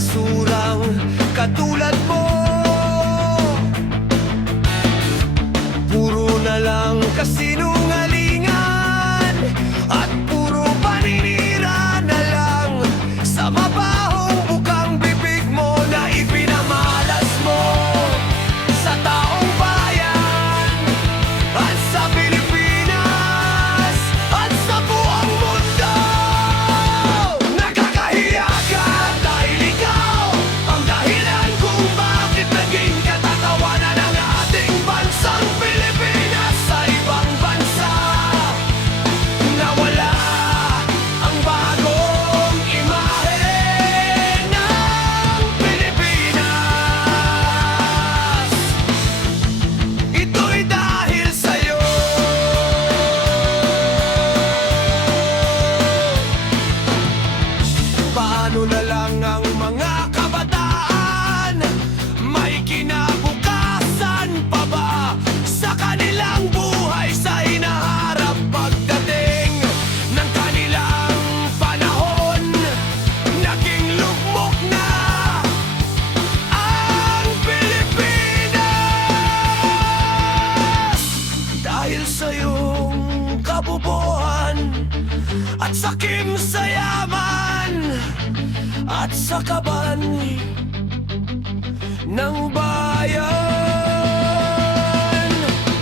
basurang katulad mo. Puro na lang kasinungalingan at puro paninira na lang sa mabahong bukang bibig mo na ipinamalas mo sa taong bayan at sa Pilipinas at sa buong mundo. Nakakahiya ka dahil ikaw ang dahilan kung bakit naging katatawanan ng ating bansang Pilipinas sa ibang bansa. Nawala ang bagong imahe ng Pilipinas. Ito'y dahil sa'yo. Paano na lang ang mga kabataan? May kinabukasan pa ba sa kanilang buhay sa hinaharap pagdating ng kanilang panahon? Naging lugmok na ang Pilipinas dahil sa iyong kabobohan at sakim sa yaman at sa kaban ng bayan.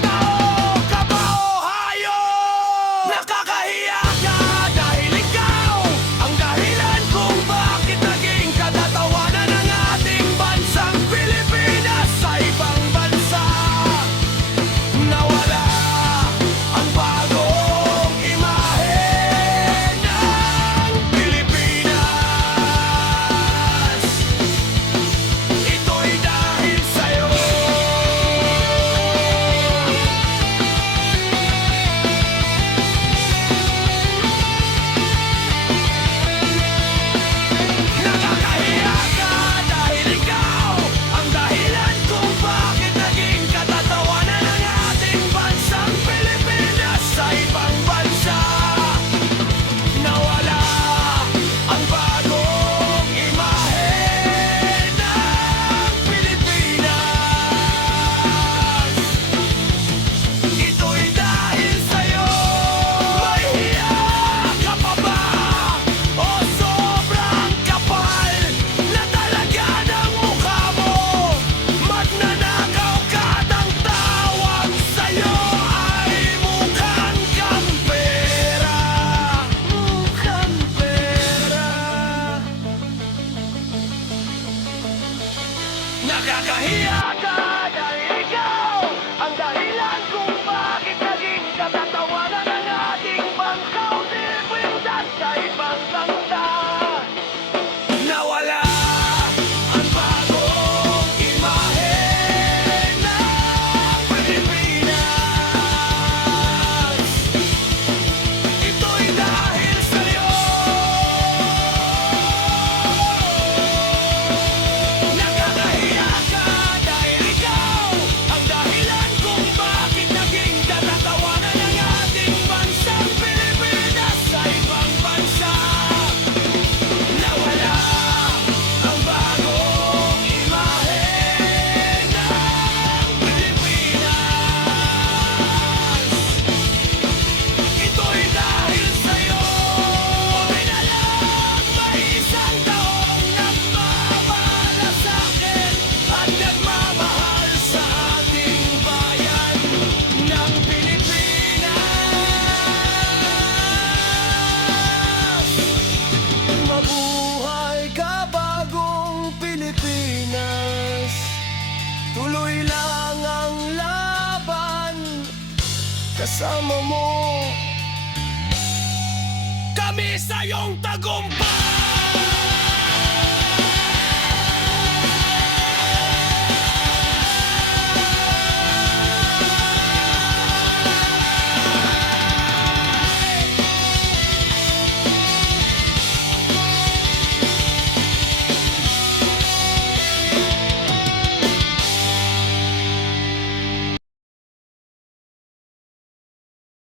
Tao ka ba o hayop? Nakakahiya ka dahil ikaw ang dahilan kung bakit naging katatawanan ng ating bansang Pilipinas sa ibang bansa. Nawala ang bagong imahe ng Pilipinas. Ito'y dahil sa'yo. Nakakahiya ka dahil ikaw ang dahilan kung bakit naging katatawanan ng ating bansang Pilipinas sa ibang bansa. Nawala ang bagong imahe ng Pilipinas. Ito'y dahil sa'yo. May hiya ka pa ba o sobrang kapal na talaga ng mukha mo? Magnanakaw ka at ang tawag sa'yo ay mukhang kang pera. Mukhang pera. Nakakahiya ka dahil ikaw ang dahilan kung bakit naging katatawanan ng ating bansang Pilipinas sa ibang bansa. Nawala ang bagong imahe ng Pilipinas. Ito'y dahil sa'yo. Nakakahiya ka dahil ikaw ang dahilan kung bakit naging katatawanan ng ating bansang Pilipinas sa ibang bansa. Nawala ang bagong imahe ng Pilipinas. Ito'y dahil sa'yo. Binalang may isang taong nagmamalasakit at nagmamahal sa ating bayan ng Pilipinas. Mabuhay ka bagong Pilipinas. Tuloy lang ang laban. Kasama mo kami sa iyong tagumpay.